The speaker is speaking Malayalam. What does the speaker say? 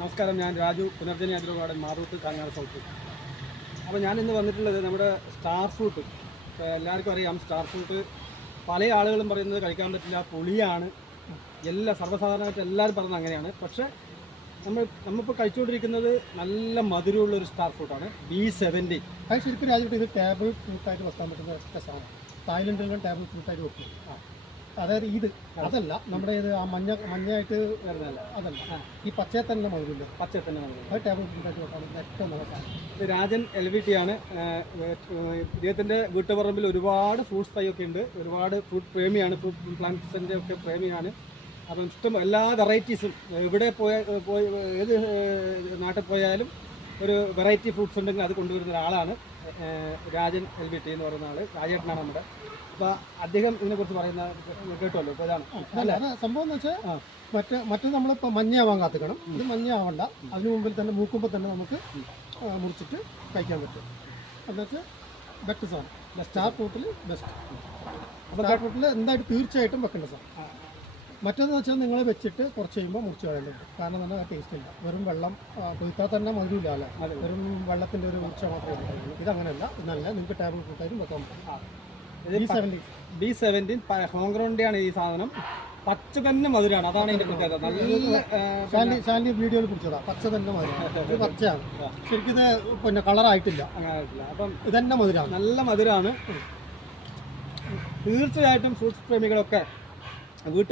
നമസ്കാരം, ഞാൻ രാജു, പുനർജനി അഗ്രോ ഗാർഡൻ, മാറൂത്ത്, കാഞ്ഞാറ് സൗത്ത്. അപ്പോൾ ഞാനിന്ന് വന്നിട്ടുള്ളത് നമ്മുടെ സ്റ്റാർ ഫ്രൂട്ട്. എല്ലാവർക്കും അറിയാം, സ്റ്റാർ ഫ്രൂട്ട് പല ആളുകളും പറയുന്നത് കഴിക്കാൻ പറ്റില്ല, പുളിയാണ്, സർവ്വസാധാരണമായിട്ട് എല്ലാവരും പറയുന്നത് അങ്ങനെയാണ്. പക്ഷേ നമ്മളിപ്പോൾ കഴിച്ചുകൊണ്ടിരിക്കുന്നത് നല്ല മധുരമുള്ളൊരു സ്റ്റാർ ഫ്രൂട്ടാണ്, B70. അത് ശരിക്കും രാജ്യത്ത് ഇത് ടേബിൾ ഫ്രൂട്ടായിട്ട് വെക്കാൻ പറ്റുന്ന ഒറ്റ സാധനം. തായ്ലൻഡിലും ടേബിൾ ഫ്രൂട്ടായിട്ട് വെക്കും. അതായത് ഇത് അതല്ല, നമ്മുടെ ഇത് ആ മഞ്ഞയായിട്ട് വരുന്നതല്ല, അതല്ല, ഈ പച്ചയെ തന്നെ മധുരമില്ല, പച്ചയെ തന്നെ മധുരം. അത് ടേബിൾ ഫ്രൂട്ടായിട്ട് വെക്കാൻ പറ്റുന്ന ഏറ്റവും നല്ല സാധനം. ഇത് രാജൻ LVT ആണ്. ഇദ്ദേഹത്തിൻ്റെ വീട്ടുപറമ്പിൽ ഒരുപാട് ഫ്രൂട്ട്സ് തൈ ഒക്കെ ഉണ്ട്. ഒരുപാട് ഫ്രൂട്ട് പ്രേമിയാണ്, ഫ്രൂട്ട് പ്ലാന്റ്സിൻ്റെ ഒക്കെ പ്രേമിയാണ്. അപ്പം ഇഷ്ടം എല്ലാ വെറൈറ്റീസും എവിടെ പോയി ഏത് നാട്ടിൽ പോയാലും ഒരു വെറൈറ്റി ഫ്രൂട്ട്സ് ഉണ്ടെങ്കിൽ അത് കൊണ്ടുവരുന്ന ഒരാളാണ് രാജൻ LVT എന്ന് പറയുന്ന ആൾ. രാജേട്ടനാണ് നമ്മുടെ. അപ്പോൾ അദ്ദേഹം ഇതിനെക്കുറിച്ച് പറയുന്ന കേട്ടുമല്ലോ. ഇപ്പോൾ ഇതാണ് അല്ല, സംഭവം എന്ന് വെച്ചാൽ മറ്റേ നമ്മളിപ്പോൾ മഞ്ഞയാവാൻ കാത്തിക്കണം. ഇത് മഞ്ഞയാവണ്ട, അതിന് മുമ്പിൽ തന്നെ മൂക്കുമ്പോൾ തന്നെ നമുക്ക് മുറിച്ചിട്ട് കഴിക്കാൻ പറ്റും. എന്നുവെച്ചാൽ ബെസ്റ്റ് സാധനം, സ്റ്റാർ ഫ്രൂട്ടിൽ ബെസ്റ്റ്. സ്റ്റാർ ഫ്രൂട്ടിൽ എന്തായാലും തീർച്ചയായിട്ടും വെക്കേണ്ട സാധനം. മറ്റേന്ന് വെച്ചാൽ നിങ്ങൾ വെച്ചിട്ട് കുറച്ച് കഴിയുമ്പോൾ മുറിച്ച് കളയുന്നുണ്ട്. കാരണം തന്നെ ടേസ്റ്റ് ഇല്ല, വെറും വെള്ളം കൊയ്ത്താൽ തന്നെ മധുരമില്ല അല്ലേ, വെറും വെള്ളത്തിൻ്റെ ഒരു ഉച്ച മാത്രമേ ഉണ്ടാവുള്ളൂ. ഇതങ്ങനെയല്ല, നല്ല നിങ്ങൾക്ക് ടേബിൾ ഫ്രൂട്ടായിട്ടും വെക്കാൻ പറ്റും. B70 ഹോങ്ക്രോണിൻ്റെയാണ് ഈ സാധനം. പച്ച തന്നെ മധുരമാണ്, അതാണ് ഇതിൻ്റെ പ്രത്യേകത. നല്ല ശാലി വീഡിയോയിൽ പിടിച്ചതാ, പച്ച തന്നെ മധുരം. ഇത് പച്ചയാണ്, ശരിക്കും ഇത് പിന്നെ കളറായിട്ടില്ല, അങ്ങനെ ആയിട്ടില്ല. അപ്പം ഇതന്നെ മധുരമാണ്, നല്ല മധുരമാണ്. തീർച്ചയായിട്ടും ഫ്രൂട്ട്സ് പ്രേമികളൊക്കെ വീട്ടിൽ